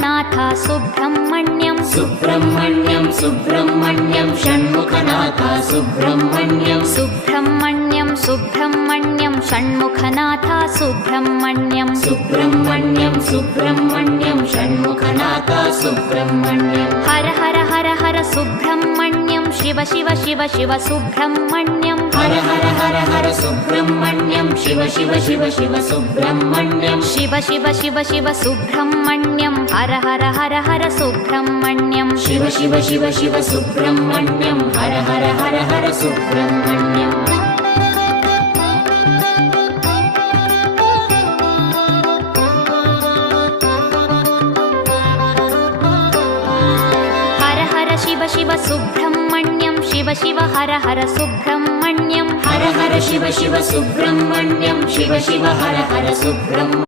Shanmukhanath Subrahmanyam Subrahmanyam Subrahmanyam Shanmukhanath Subrahmanyam Subrahmanyam Subrahmanyam Shanmukhanath Subrahmanyam Subrahmanyam Subrahmanyam Shanmukhanath Subrahmanyam Har Har Har Har Subrahmanyam Shiva Shiva Shiva Shiva Subrahmanyam Har Har Har Har Subrahmanyam Shiva Shiva Shiva Shiva Subrahmanyam Shiva Shiva Shiva Shiva Subrahmanyam Har Har Har Har Subrahmanyam Shiva Shiva Shiva Shiva Subrahmanyam Har Har Har Har Subrahmanyam Har Har Shiva Shiva Subrahmanyam Shiva Shiva Har Har Subrahmanyam Har Har Shiva Shiva Subrahmanyam Shiva Shiva Har Har Subrahmanyam